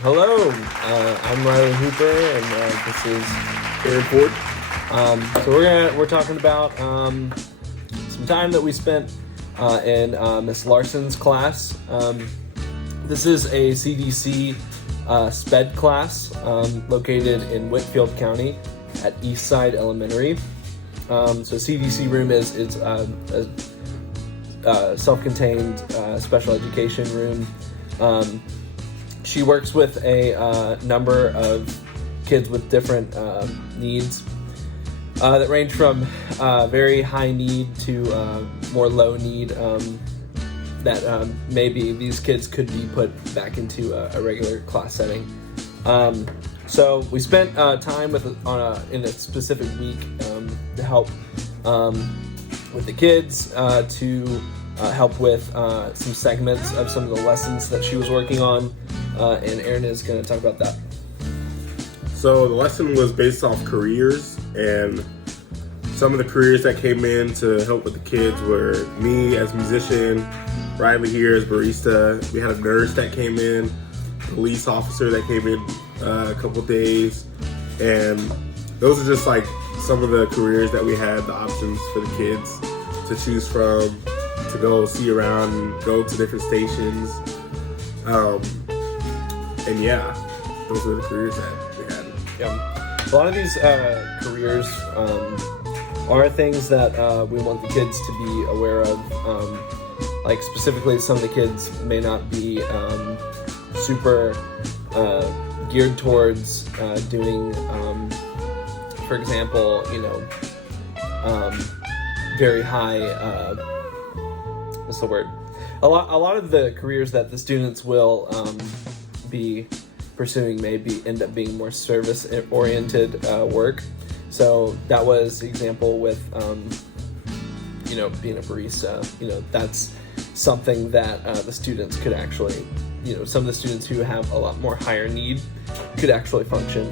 Hello, I'm Riley Hooper, and this is Aaron Forde. So we're talking about some time that we spent in Miss Larson's class. This is a CDC SPED class located in Whitfield County at Eastside Elementary. So CDC room is a self-contained special education room. She works with a number of kids with different needs that range from very high need to more low need, that maybe these kids could be put back into a regular class setting. So we spent time in a specific week to help with the kids, to help with some segments of some of the lessons that she was working on, and Aaron is going to talk about that. So the lesson was based off careers, and some of the careers that came in to help with the kids were me as musician, Riley here as barista. We had a nurse that came in, police officer that came in a couple days, and those are just like some of the careers that we had, the options for the kids to choose from, to go see around and go to different stations. And yeah, those were the careers that we had. Yeah, a lot of these careers are things that we want the kids to be aware of. Like specifically, some of the kids may not be super geared towards doing, for example, very high. What's the word? A lot of the careers that the students will be pursuing end up being more service-oriented work. So that was the example with, being a barista. That's something that the students could actually, some of the students who have a lot more higher need could actually function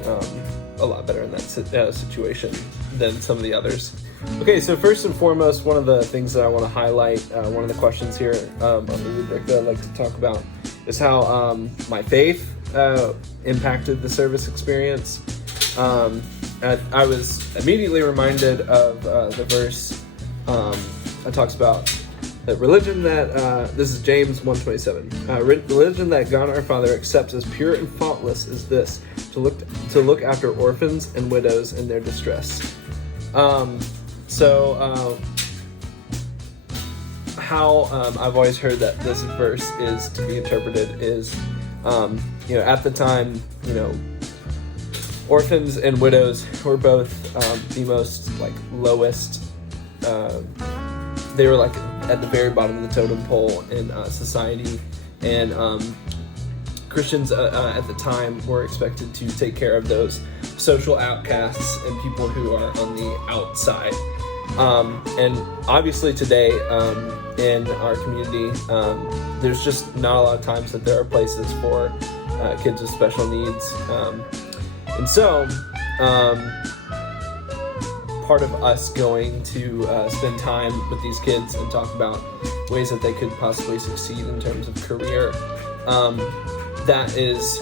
a lot better in that situation than some of the others. Okay, so first and foremost, one of the things that I want to highlight, one of the questions here on the rubric that I'd like to talk about is how my faith impacted the service experience. I was immediately reminded of the verse that talks about the religion that, this is James 1:27, religion that God our Father accepts as pure and faultless is this, to look after orphans and widows in their distress. How I've always heard that this verse is to be interpreted is, at the time, orphans and widows were both the most lowest. They were at the very bottom of the totem pole in society, and Christians at the time were expected to take care of those social outcasts and people who are on the outside. And obviously today, in our community, there's just not a lot of times that there are places for kids with special needs. And so, part of us going to spend time with these kids and talk about ways that they could possibly succeed in terms of career, that is,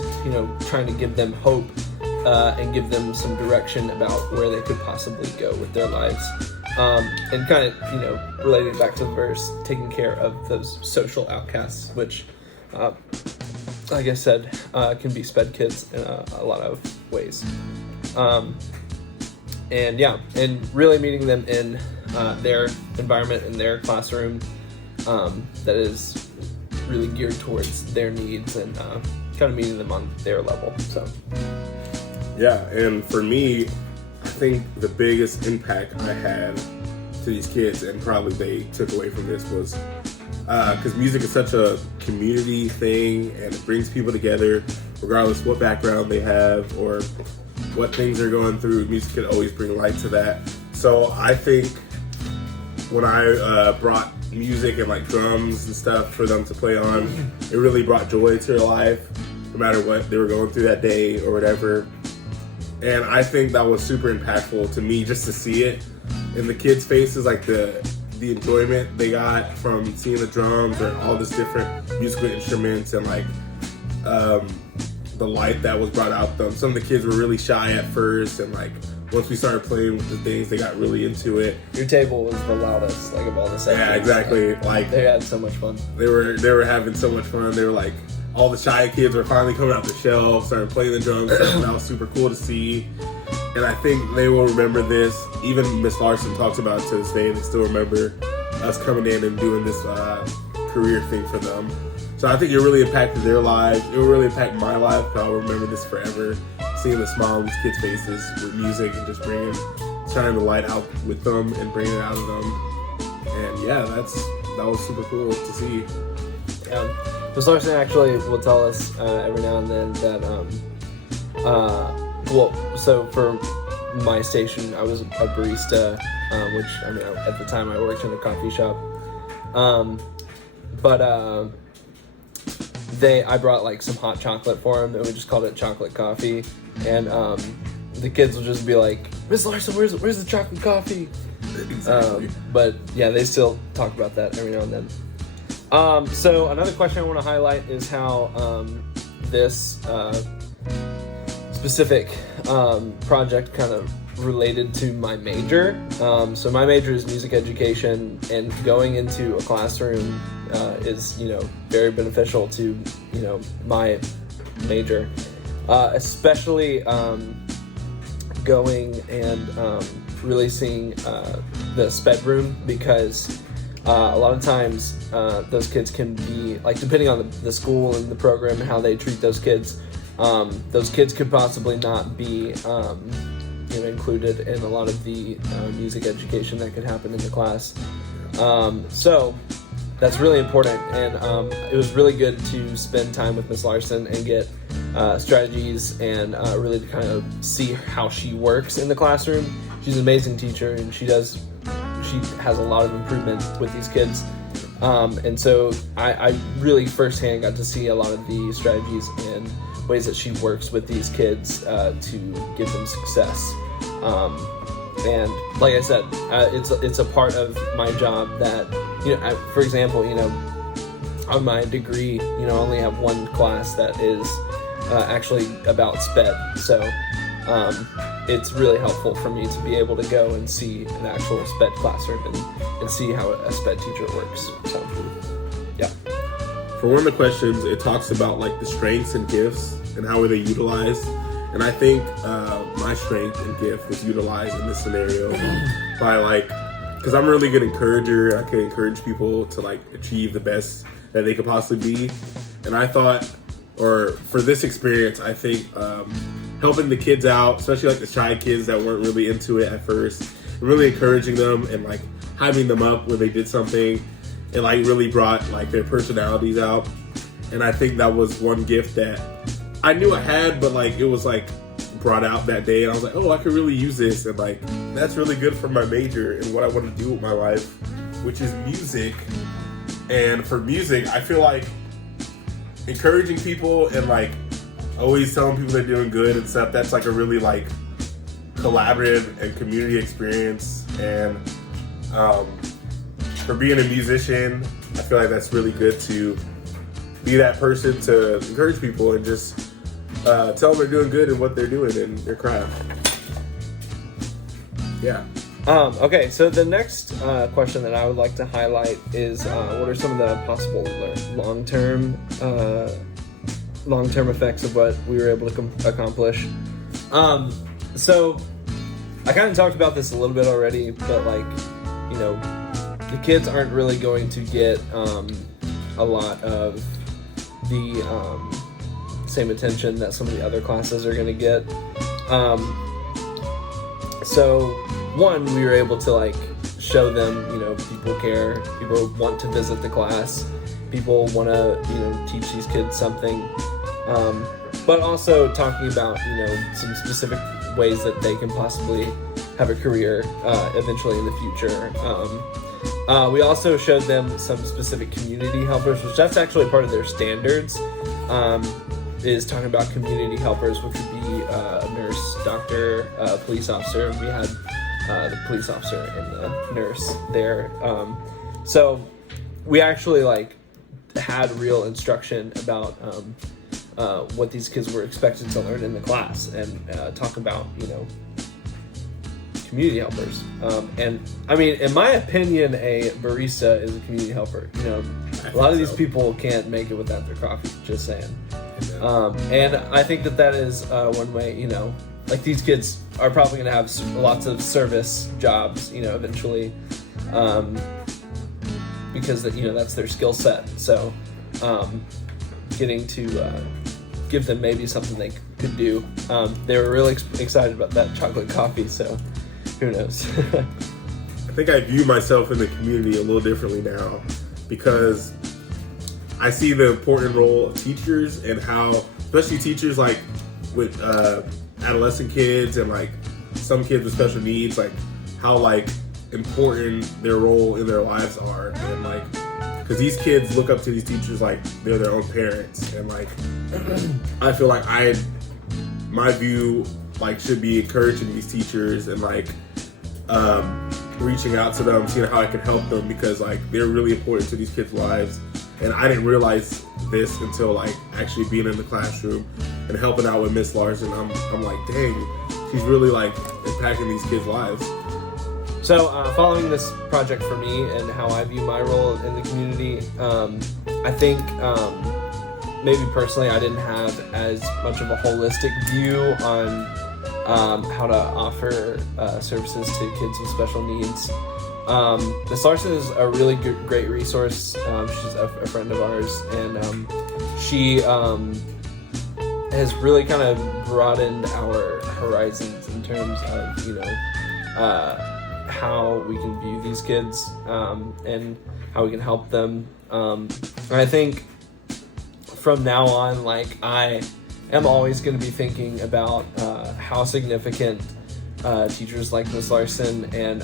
trying to give them hope and give them some direction about where they could possibly go with their lives. And kind of, related back to the verse, taking care of those social outcasts, which, like I said, can be SPED kids in a lot of ways. And really meeting them in their environment, in their classroom, that is really geared towards their needs and kind of meeting them on their level. So, yeah, and for me, I think the biggest impact I had to these kids, and probably they took away from this, was because music is such a community thing, and it brings people together, regardless what background they have or what things they're going through. Music can always bring light to that. So I think when I brought music and drums and stuff for them to play on, it really brought joy to their life, no matter what they were going through that day or whatever. And I think that was super impactful to me, just to see it in the kids' faces, the enjoyment they got from seeing the drums or all these different musical instruments, and the light that was brought out. Some of the kids were really shy at first, and like once we started playing with the things, they got really into it. Your table was the loudest, like, of all the sessions. Yeah, exactly. Like they had so much fun. They were having so much fun. They were like, all the shy kids were finally coming out the shell, started playing the drums. That was super cool to see. And I think they will remember this. Even Miss Larson talks about it to this day. They still remember us coming in and doing this career thing for them. So I think it really impacted their lives. It will really impact my life. I'll remember this forever. Seeing the smile on these kids' faces with music and just shining the light out with them and bringing it out of them. And yeah, that was super cool to see. Ms. Larson actually will tell us every now and then that, so for my station, I was a barista, which, I mean, at the time I worked in a coffee shop. I brought like some hot chocolate for them, and we just called it chocolate coffee. And the kids will just be like, Miss Larson, where's the chocolate coffee? Exactly. But yeah, they still talk about that every now and then. So another question I want to highlight is how this specific project kind of related to my major. So my major is music education, and going into a classroom is, very beneficial to, my major, especially going and really seeing the sped room, because a lot of times those kids can be, like, depending on the school and the program and how they treat those kids could possibly not be included in a lot of the music education that could happen in the class. So that's really important, and it was really good to spend time with Miss Larson and get strategies and really to kind of see how she works in the classroom. She's an amazing teacher, and she has a lot of improvement with these kids. And so I really firsthand got to see a lot of the strategies and ways that she works with these kids to give them success. And like I said, it's a part of my job that, for example, on my degree, I only have one class that is actually about SPED. So it's really helpful for me to be able to go and see an actual SPED classroom and see how a SPED teacher works. So, yeah. For one of the questions, it talks about like the strengths and gifts and how are they utilized. And I think my strength and gift was utilized in this scenario by because I'm a really good encourager. I can encourage people to achieve the best that they could possibly be. And I thought, or for this experience, I think helping the kids out, especially the shy kids that weren't really into it at first, and really encouraging them and hyping them up when they did something, and really brought their personalities out. And I think that was one gift that I knew I had, but it was brought out that day, and I was like, oh, I could really use this, and that's really good for my major and what I want to do with my life, which is music. And for music, I feel like encouraging people and always telling people they're doing good and stuff, that's a really collaborative and community experience. And for being a musician, I feel like that's really good to be that person to encourage people and just tell them they're doing good in what they're doing in their craft. Yeah. Okay, so the next question that I would like to highlight is what are some of the possible long-term effects of what we were able to accomplish? So I kind of talked about this a little bit already, but the kids aren't really going to get a lot of the same attention that some of the other classes are going to get. So one, we were able to show them, people care, people want to visit the class, people want to, teach these kids something, but also talking about, some specific ways that they can possibly have a career eventually in the future. We also showed them some specific community helpers, which that's actually part of their standards, is talking about community helpers, which would be a nurse, doctor, police officer. We had the police officer and the nurse there. So we actually had real instruction about what these kids were expected to learn in the class, and talk about, community helpers. And I mean, in my opinion, a barista is a community helper. A lot of these people can't make it without their coffee, just saying. And I think that is one way, like these kids are probably going to have lots of service jobs, eventually, because that's their skill set. So getting to give them maybe something they could do. They were really excited about that chocolate coffee, so who knows? I think I view myself in the community a little differently now, because I see the important role of teachers and how, especially teachers like with adolescent kids and like some kids with special needs, like how like important their role in their lives are, and like because these kids look up to these teachers like they're their own parents, and like I feel like my view like should be encouraging these teachers and like reaching out to them, seeing how I can help them, because like they're really important to these kids' lives. And I didn't realize this until like actually being in the classroom and helping out with Miss Larson. I'm like, dang, she's really like impacting these kids' lives. So following this project for me and how I view my role in the community, I think maybe personally I didn't have as much of a holistic view on how to offer services to kids with special needs. Miss Larson is a really great resource. She's a friend of ours, and she has really kind of broadened our horizons in terms of how we can view these kids and how we can help them. And I think from now on, like I am always going to be thinking about how significant teachers like Miss Larson and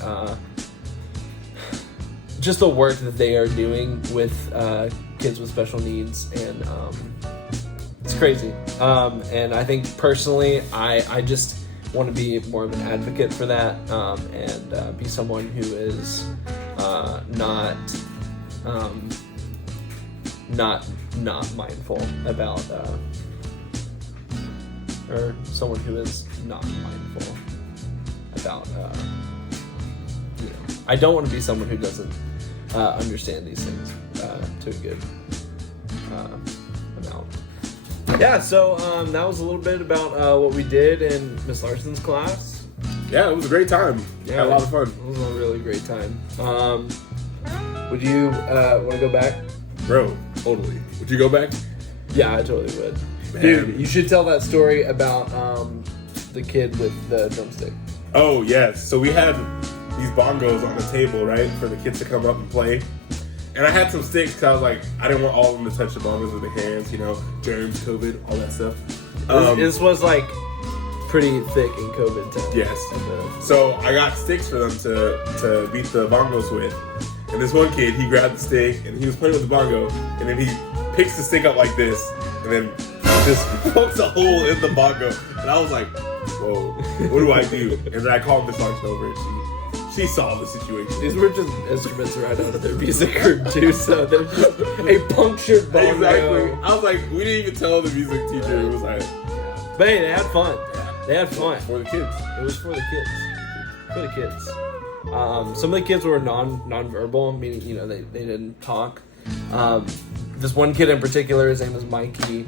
just the work that they are doing with kids with special needs, and it's crazy. And I think personally, I just want to be more of an advocate for that, and be someone who is not mindful about, or someone who is not mindful about. I don't want to be someone who doesn't understand these things to a good amount. Yeah, so that was a little bit about what we did in Miss Larson's class. Yeah, it was a great time. Yeah, had a lot of fun. It was a really great time. Would you want to go back? Bro, totally. Would you go back? Yeah, I totally would. Man. Dude, you should tell that story about the kid with the drumstick. Oh, yes. So we had these bongos on the table, right, for the kids to come up and play. And I had some sticks because I was like, I didn't want all of them to touch the bongos with their hands, germs, COVID, all that stuff. This was like pretty thick in COVID time. Yes. So I got sticks for them to beat the bongos with. And this one kid, he grabbed the stick and he was playing with the bongo, and then he picks the stick up like this, and then just pokes a hole in the bongo. And I was like, whoa, what do I do? And then I called Miss Larson over, and she saw the situation. These were just instruments right out of their music room too, so they're just a punctured bongo. Exactly. I was like, we didn't even tell the music teacher. It was like, but hey, they had fun. They had fun. For the kids. It was for the kids. For the kids. Some of the kids were non-verbal, meaning they didn't talk. This one kid in particular, his name was Mikey.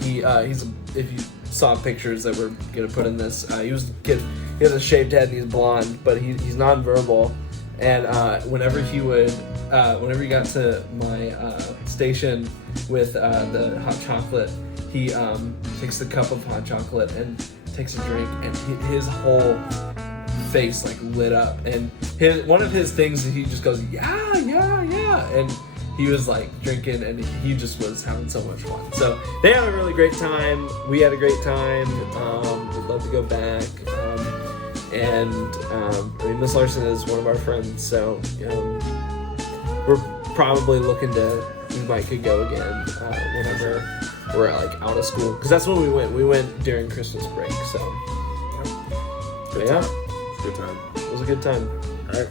He's if you saw pictures that we're gonna put in this, he was a kid. He has a shaved head and he's blonde, but he's non-verbal. And whenever he got to my station with the hot chocolate, he takes the cup of hot chocolate and takes a drink, and his whole face like lit up, and one of his things is he just goes yeah, and he was like drinking, and he just was having so much fun. So they had a really great time. We had a great time. We'd love to go back. Miss Larson is one of our friends, so we're probably looking to, we might could go again whenever we're like out of school, because that's when we went. We went during Christmas break, so Good time. Good time. It was a good time. All right.